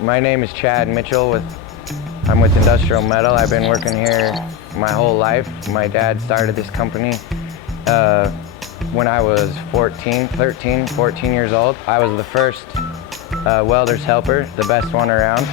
My name is Chad Mitchell. I'm with Industrial Metal. I've been working here my whole life. My dad started this company when I was 14 years old. I was the first welder's helper, the best one around.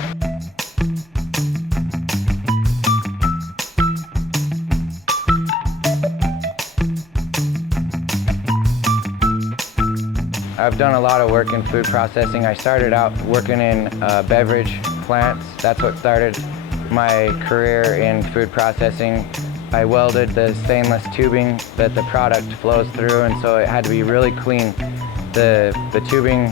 I've done a lot of work in food processing. I started out working in beverage plants. That's what started my career in food processing. I welded the stainless tubing that the product flows through, and so it had to be really clean. The tubing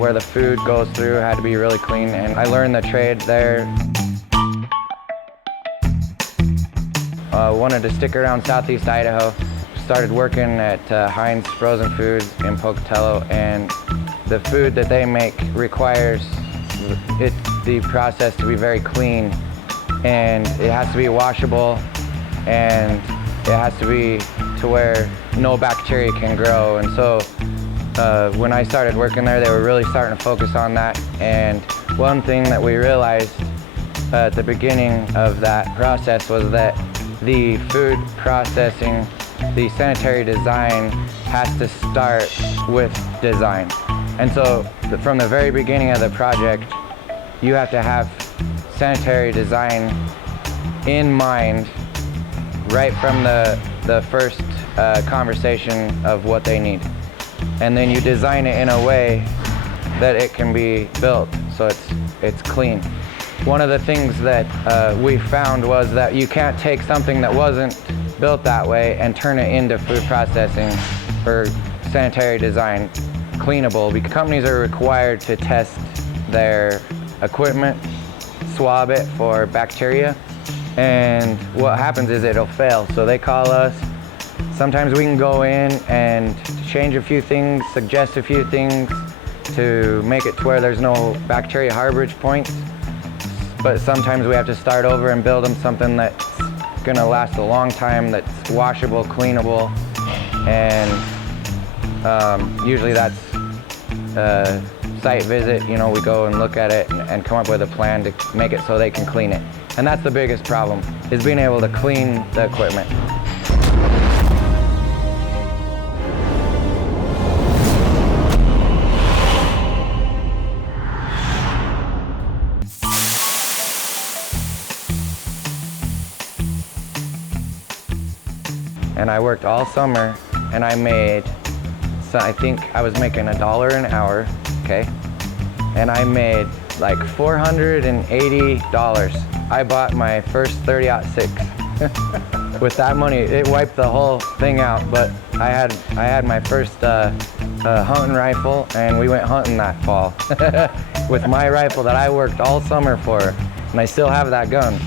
where the food goes through had to be really clean, and I learned the trade there. Wanted to stick around Southeast Idaho. Started working at Heinz Frozen Foods in Pocatello, and the food that they make requires the process to be very clean, and it has to be washable, and it has to be to where no bacteria can grow. And so when I started working there, they were really starting to focus on that. And one thing that we realized at the beginning of that process was that the food processing, the sanitary design has to start with design. And so from the very beginning of the project, you have to have sanitary design in mind right from the first conversation of what they need. And then you design it in a way that it can be built so it's clean. One of the things that we found was that you can't take something that wasn't built that way and turn it into food processing or sanitary design cleanable, because companies are required to test their equipment, swab it for bacteria, and what happens is it'll fail. So they call us. Sometimes we can go in and change a few things, suggest a few things to make it to where there's no bacteria harborage points, but sometimes we have to start over and build them something that's gonna last a long time, that's washable, cleanable, and usually that's a site visit. You know, we go and look at it and come up with a plan to make it so they can clean it. And that's the biggest problem, is being able to clean the equipment. And I worked all summer, and I made, so I think I was making $1 an hour, okay? And I made like $480. I bought my first 30-06. With that money, it wiped the whole thing out, but I had my first hunting rifle, and we went hunting that fall with my rifle that I worked all summer for, and I still have that gun.